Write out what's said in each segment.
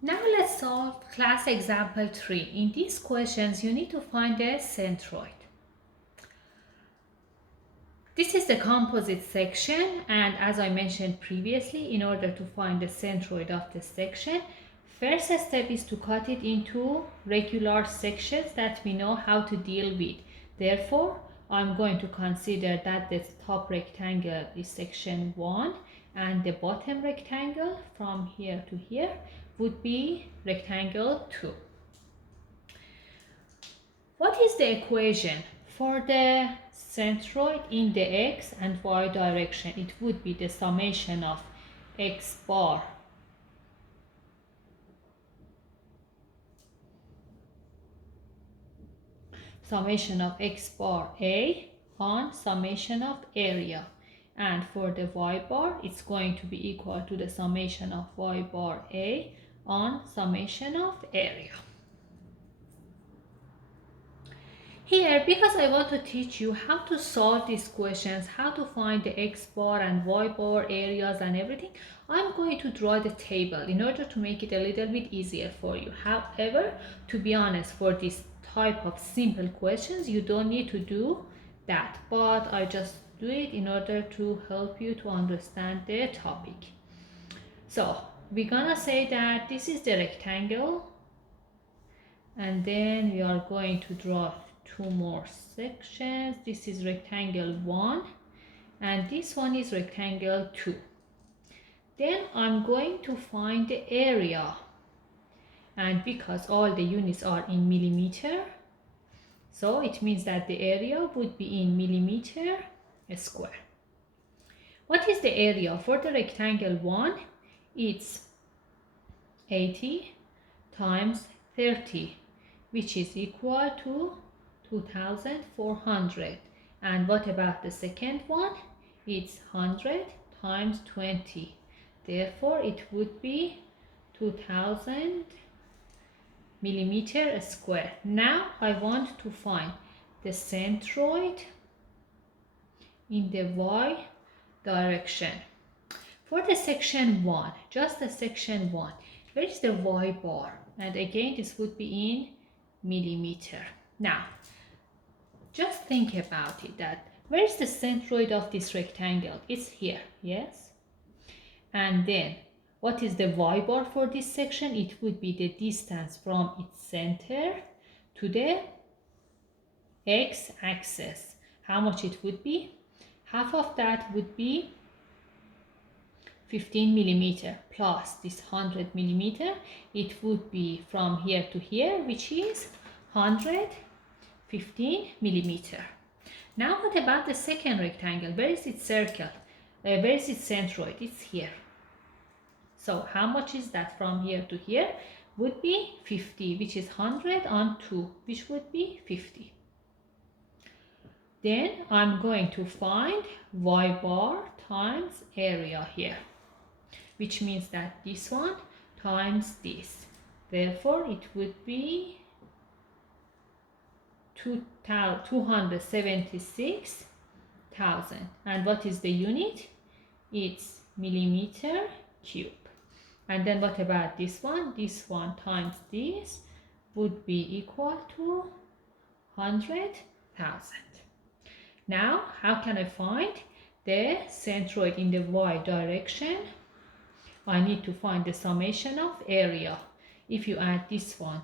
Now let's solve class example 3. In these questions, you need to find the centroid. This is the composite section, and as I mentioned previously, in order to find the centroid of the section, first step is to cut it into regular sections that we know how to deal with. Therefore, I'm going to consider that the top rectangle is section 1 and the bottom rectangle from here to here would be rectangle 2. What is the equation for the centroid in the x and y direction? It would be the summation of x bar A on summation of area, and for the y bar it's going to be equal to the summation of y bar A on summation of area. Here, because I want to teach you how to solve these questions, how to find the x bar and y bar areas and everything, I'm going to draw the table in order to make it a little bit easier for you. However, to be honest, for this type of simple questions, you don't need to do that, but I just do it in order to help you to understand the topic. So we're gonna say that this is the rectangle, and then we are going to draw two more sections. This is rectangle 1 and this one is rectangle 2. Then I'm going to find the area, and because all the units are in millimeter, so it means that the area would be in millimeter square. What is the area for the rectangle 1? It's 80 times 30, which is equal to 2400. And what about the second one? It's 100 times 20. Therefore, it would be 2000 millimeter square. Now I want to find the centroid in the y direction. For the section 1, just the section 1, where is the y bar? And again, this would be in millimeter. Now, just think about it, that where is the centroid of this rectangle? It's here, yes? And then, what is the y bar for this section? It would be the distance from its center to the x-axis. How much it would be? Half of that would be 15 millimeter plus this 100 millimeter. It would be from here to here, which is 115 millimeter. Now what about the second rectangle? Where is its circle? Where is its centroid? It's here. So how much is that from here to here? Would be 50, which is 100 on 2, which would be 50. Then I'm going to find y bar times area here, which means that this one times this. Therefore, it would be 276,000. And what is the unit? It's millimeter cube. And then what about this one? This one times this would be equal to 100,000. Now, how can I find the centroid in the y direction? I need to find the summation of area. If you add this one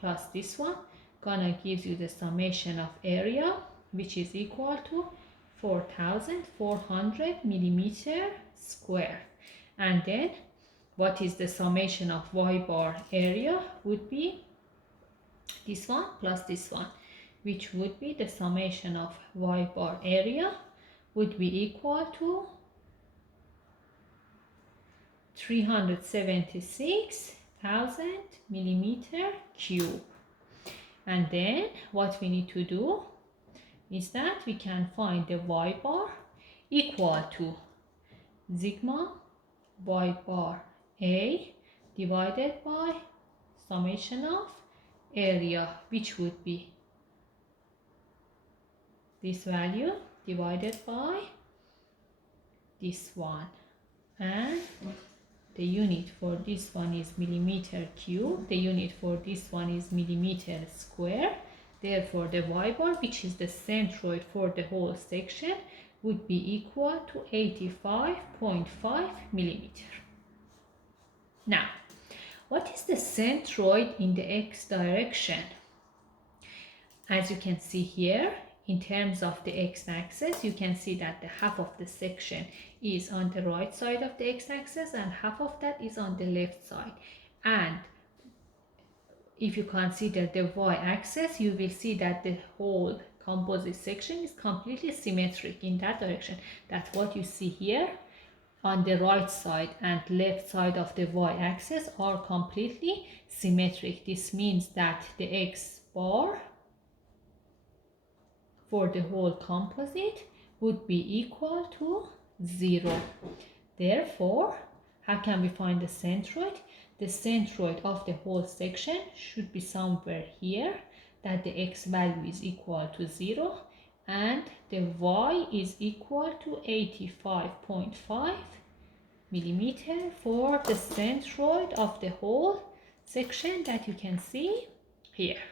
plus this one, gonna gives you the summation of area, which is equal to 4400 millimeter square. And then what is the summation of y bar area? Would be this one plus this one, which would be the summation of y bar area would be equal to 376,000 millimeter cube. And then what we need to do is that we can find the y bar equal to sigma y bar A divided by summation of area, which would be this value divided by this one. And the unit for this one is millimeter cube, the unit for this one is millimeter square. Therefore, the y bar, which is the centroid for the whole section, would be equal to 85.5 millimeter. Now, what is the centroid in the x direction? As you can see here, in terms of the x-axis, you can see that the half of the section is on the right side of the x-axis and half of that is on the left side. And if you consider the y-axis, you will see that the whole composite section is completely symmetric in that direction. That's what you see here. On the right side and left side of the y-axis are completely symmetric. This means that the x bar for the whole composite would be equal to 0. Therefore, how can we find the centroid? The centroid of the whole section should be somewhere here, that the x value is equal to 0 and the y is equal to 85.5 millimeter for the centroid of the whole section that you can see here.